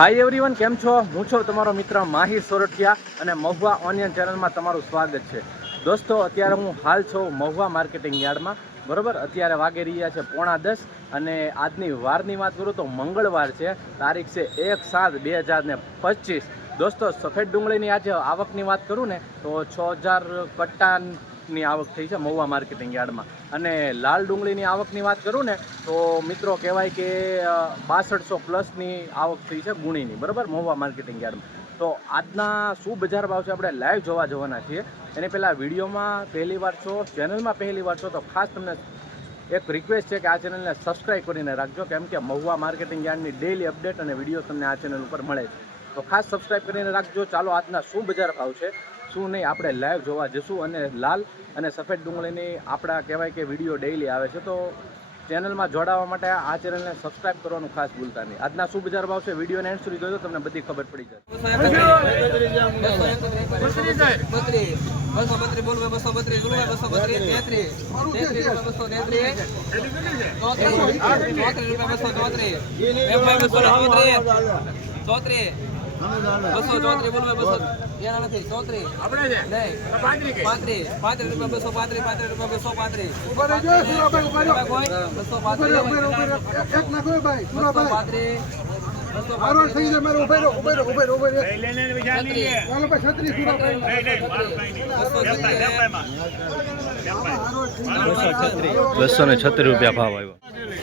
Hi everyone કેમ છો? હું છું તમારો મિત્ર માહિર સોરઠિયા અને મહુવા ઓનિયન ચેનલમાં તમારું સ્વાગત છે. દોસ્તો, અત્યારે હું હાલ છું મહુવા માર્કેટિંગ યાર્ડમાં. બરોબર? અત્યારે વાગી રહ્યા છે પોણા દસ અને આજની વારની વાત કરું તો મંગળવાર છે, તારીખ છે એક સાત બે હજાર ને પચીસ. દોસ્તો, સફેદ ડુંગળીની આજે આવકની વાત કરું ને, તો છ હજાર કટ્ટાની આવક થઈ છે મહુવા માર્કેટિંગ યાર્ડમાં. અને લાલ ડુંગળીની આવકની વાત કરું ને, તો મિત્રો કહેવાય કે બાસઠસો પ્લસની આવક થઈ છે ગુણીની, બરાબર? મહુવા માર્કેટિંગ યાર્ડમાં. તો આજના શું બજાર ભાવ છે આપણે લાઈવ જોવા જવાના છીએ. એની પહેલાં વિડીયોમાં પહેલી વાર છો, ચેનલમાં પહેલી વાર છો, તો ખાસ તમને એક રિક્વેસ્ટ છે કે આ ચેનલને સબસ્ક્રાઈબ કરીને રાખજો, કેમ કે મહુવા માર્કેટિંગ યાર્ડની ડેલી અપડેટ અને વીડિયો તમને આ ચેનલ ઉપર મળે છે. તો ખાસ સબસ્ક્રાઈબ કરીને રાખજો. ચાલો, આજના શું બજાર ભાવ છે? શું નહીં આપણે લાઈવ જોવા જશું અને લાલ અને સફેદ ડુંગળીની આપણા કહેવાય કે વીડિયો ડેઈલી આવે છે તો ચેનલમાં જોડાવા માટે આ ચેનલને સબસ્ક્રાઇબ કરવાનું ખાસ ભૂલતા નહીં આજના શું બજાર ભાવ છે વિડીયોને એન્ડ સુધી જોજો તમને બધી ખબર પડી જાય બસો બત્રીસ બોલવે બસો બત્રીસ બોલવે બસો બત્રીસ તેત્રીસ તેત્રીસ બસો તેત્રીસ ચોત્રીસ રૂપિયા બસો ચોત્રીસ ચોત્રીસ બસો ચોત્રીસ બોલવે બસો. એના નથી ચોત્રીસ. નહીં. પાંત્રીસ પાંત્રીસ. રૂપિયા બસો પાંત્રીસ પાંત્રીસ રૂપિયા બસો પાંત્રીસ. બસો પાંત્રીસ. બસો પાંત્રીસ. બસો બસો ને છત્રીસ રૂપિયા ભાવ આવ્યો. જાય ને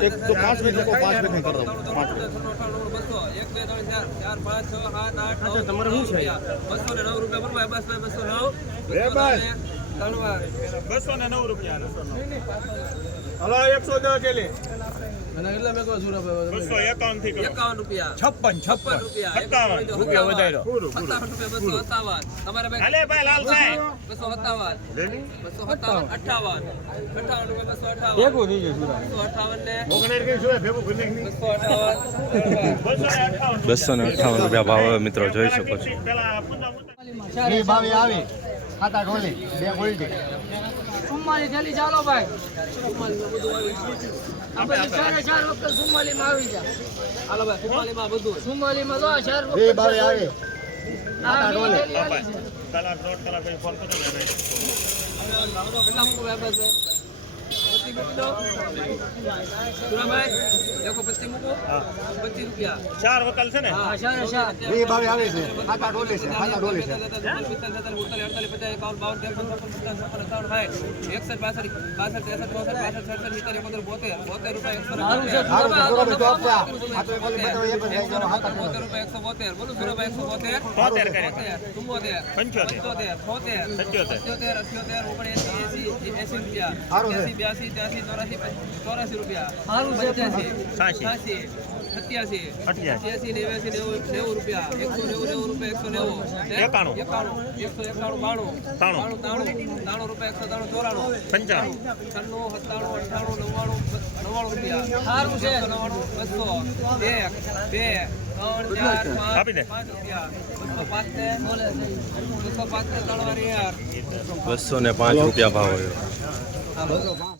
એક તો પાંચ મિનિટ લોકો પાંચ મિનિટ કરી પાંચ નવ તમારે શું છે? બસો ને નવ રૂપિયા. ભરવા બસ બસ બસો નવ. ત્રણ વાર બસો ને નવ રૂપિયા બસો એકાવનથી કરો. એકાવન રૂપિયા. છપ્પન છપ્પન. રૂપિયા. સત્તાવન. રૂપિયા વધાર્યો. સત્તાવન રૂપિયા બસો સત્તાવન. તમારે ભાઈ હાલે ભાઈ લાલ સાહેબ. ને ને અઠ્ઠાવન. રૂપિયા ભાવ મિત્રો જોઈ શકો છો. પેલા આવી. ખાતા ખોલી. બે ગોલ્ડી ચુમ્માલી જલ્દી ચાલો ભાઈ. આપણે ચારે ચાર વખત ચુમ્માલીમાં આવી જાય હાલો ભાઈ કુમાલીમાં બધું ચુમ્માલીમાં તો ચાર એ વખત ભાવે આવી. થેલી આવી. કલાક દોઢ કલાક ફોન કરજો કેટલા મૂકો દો સુરાભાઈ એકસો પચીસ મૂકો પચીસ રૂપિયા ચાર વકલ છે. ને હા ચારે ચાર એ ભાવે આવે છે ખાતા ડોલે છે. ખાતા ડોલે છે પંચોતેર. પંચોતેર સુરભાઈ તો એસી એસી રૂપિયા. બ્યાસી ચોરાસી ચોરાસી રૂપિયા. સારું છે પંચ્યાસી. સાસી સત્યાસી. અઠ્યાસી નેવ્યાસી નેવું નેવું રૂપિયા. એકસો નેવું નેવું રૂપિયા એકસો નેવું. એકાણું. એકાણું. એકસો એકાણું બાણું. ત્રાણું. બાણું ત્રાણું ત્રાણું રૂપિયા એકસો ત્રાણું ચોરાણું. પંચાણું. છન્નું સત્તાણું અઠ્ઠાણું નવ્વાણું નવ્વાણું રૂપિયા. સારું છે. બસો નવ્વાણું બસો. એક બે ત્રણ ચાર પાંચ પાંચ રૂપિયા. બસો પાંચ ને બસો પાંચ ત્રણ વાર યાર. બસો ને પાંચ રૂપિયા ભાવ આવ્યો.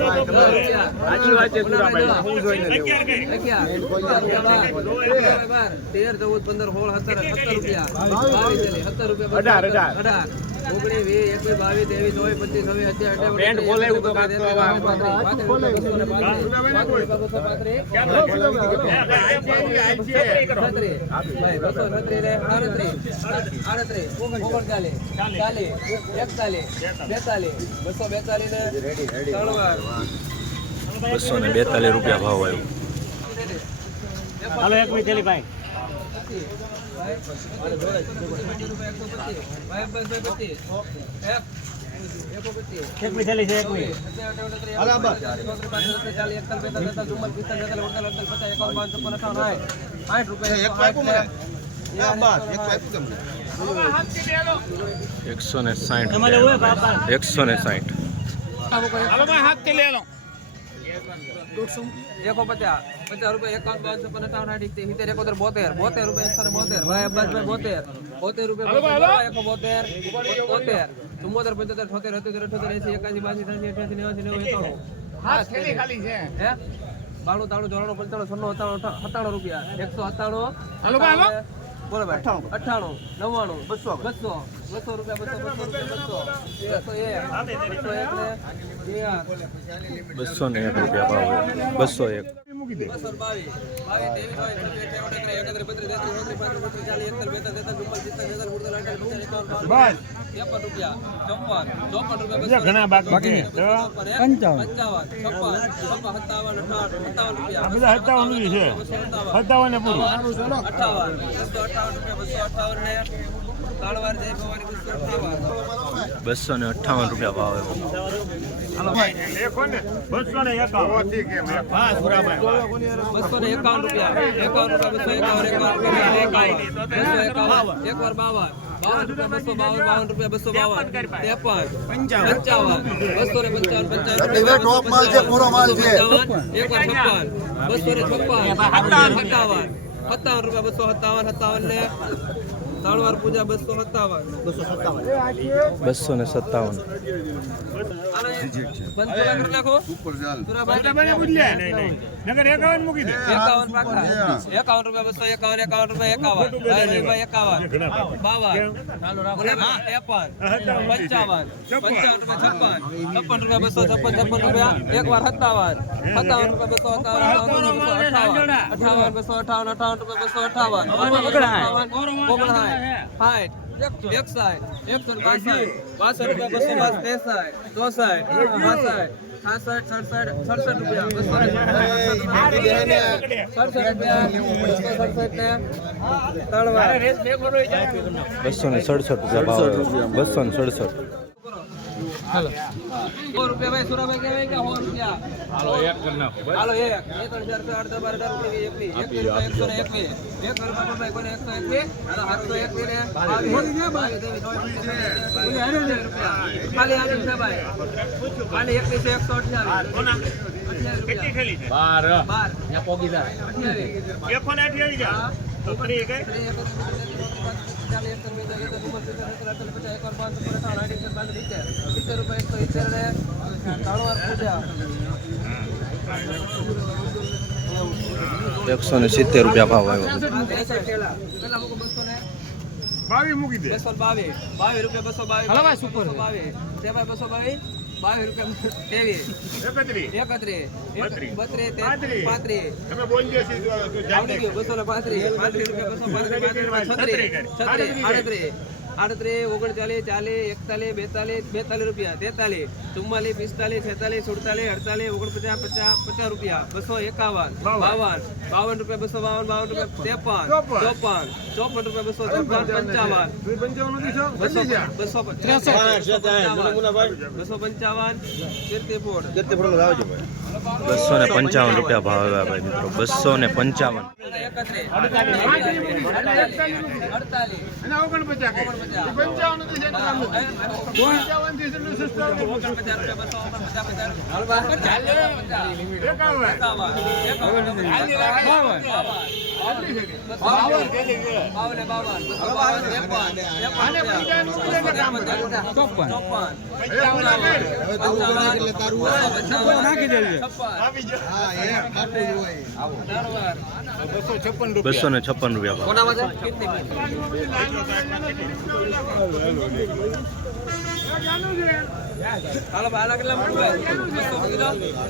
સાચી વાત છે સુરાભાઈ અગિયાર કઈ? તેર ચૌદ પંદર સોળ સત્તર સત્તર રૂપિયા. સત્તર રૂપિયા. અઢાર. અઢાર. ઓગણીસ વીસ એકવીસ બાવીસ ત્રેવીસ ચોવીસ પચીસ છવ્વીસ વાર બસો ને બેતાલીસ રૂપિયા ભાવ આવ્યો. હાલો એક મિનિટ ભાઈ. એક મિનિટ છે એક મિનિટ. એકસો ને સાઠ? એકસો ને સાઠ હાથથી લઈ લો. એકસો પચાસ. પચાસ રૂપિયા એકાવન બાવન છપ્પન અઠાવન સાઠ સિત્તેર સિત્તેર એકોતેર બોતેર. બોતેર રૂપિયા એકસો બોતેર. ભાઈ અબ્બાસભાઈ બોતેર. બોતેર રૂપિયા બોતેર, બોતેર. બોતેર. ચુમ્મોતેર પંચોતેર છોતેર અઠ્યોતેર અઠ્યોતેર એસી એકાસી બાસી ત્યાંસી અઠ્યાસી નેવાસી નેવું એકાણું. ખાલી છે? હે? બાણું તાણું ચોરાણું પંચાણું છન્નું સત્તાણું સત્તાણું રૂપિયા. એકસો સત્તાણું બોલો ભાઈ. અઠ્ઠાણું નવ્વાણું બસો. બસો. બસો રૂપિયા બસો ને એક રૂપિયા ભાવ બસો એક. ઘણા બાકી પંચાવન. બધા સત્તાવન છે. સત્તાવન ને પૂરું. અઠાવન અઠાવન રૂપિયા બસો અઠાવન ને બસો ને અઠાવન રૂપિયા ભાવ એવો. બસો ને એકાવન રૂપિયા. એકાવન રૂપિયા બસો એકાવન એકાવન રૂપિયા. એકાવન બસો એકાવન એક વાર બાવન બસો બાવન બાવન રૂપિયા બસો બાવન. ત્રેપન પંચાવન બસો ને પંચાવન પંચાવન રૂપિયા ટોપ માલ છે પૂરો માલ છે. એક વાર છપ્પન. બસો ને છપ્પન. સત્તાવન રૂપિયા બસો સત્તાવન સત્તાવન ને ત્રણ વાર પૂજા બસો સત્તાવન. બસો ને સત્તાવન. એકાવન મૂકી દે. એકાવન પાકા એકાવન રૂપિયા બસો એકાવન એકાવન રૂપિયા એકાવન. એકાવન. બાવન. ત્રેપન પંચાવન. પંચાવન રૂપિયા છપ્પન. છપ્પન રૂપિયા બસો છપ્પન છપ્પન રૂપિયા. એક વાર સત્તાવન સત્તાવન રૂપિયા બસો સત્તાવન અઠાવન. બસો અઠાવન અઠાવન રૂપિયા બસો અઠાવન. ઓગણસાઠ સાઠ એકસાઠ એકસો ને બાસઠ. બાસઠ રૂપિયા, બસો બાસ ત્રેસઠ સડસઠ સડસઠ રૂપિયા. બસો સડસઠ બસો ને સડસઠ રૂપિયા બસો ને સડસઠ. સો રૂપિયા ભાઈ સુરાભાઈ કહેવાય કે સો રૂપિયા? હાલો એક કરી નાખો હાલો એક. આઠ દસ બાર અઢાર ઓગણીસ એકવીસ એકવીસ રૂપિયા એકસો ને એકવીસ એક રૂપિયા ભાઈ. કોને એકસો એકવીસ હાલો સાતસો એકવીસ ને રૂપિયા ખાલી છે ભાઈ. ખાલી એકવીસ એકસો અઠ્યાવીસ. રૂપિયા. બાર. અઠ્યાવીસ. એકસો ફરી કઈ એકસો ને સિત્તેર રૂપિયા ભાવ આવ્યો. બાવી મૂકી દે. બસો બાવીસ બાવીસ. રૂપિયા બસો બાવીસ. બસો બાવીસ. તે ભાઈ બસો બાવીસ. બાવીસ રૂપિયા ત્રેવીસ એકત્રીસ. એકત્રીસ. બત્રીસ. પાંત્રીસ. પાંત્રીસ. બસો ને પાંત્રીસ. પાંત્રીસ રૂપિયા બસો પાંત્રીસ છત્રીસ. આડત્રીસ. આડત્રીસ ઓગણચાલીસ ચાલીસ એકતાલીસ બેતાલીસ બેતાલીસ રૂપિયા તેતાલીસ ચુમ્માલીસ પિસ્તાલીસ છેતાલીસ સુડતાલીસ અડતાલીસ ઓગણપચાસ પચાસ પચાસ રૂપિયા બસો એકાવન બાવન. બાવન રૂપિયા બસો બાવન બાવન રૂપિયા ત્રેપન ચોપન. ચોપન રૂપિયા બસો ચોપન પંચાવન. બસો બસો પંચાવન. બસો પંચાવન. બસો ને પંચાવન રૂપિયા ભાવ આવ્યા ભાઈ મિત્રો. બસો ને પંચાવન. અડતાલીસ. અને ઓગણપચાસ કઈ પંચાવનથી બસો ને છપ્પન રૂપિયા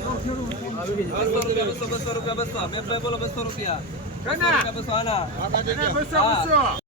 બસો રૂપિયા બસો બસો રૂપિયા બસો. બોલો બસો રૂપિયા. બસો રૂપિયા બસો હા.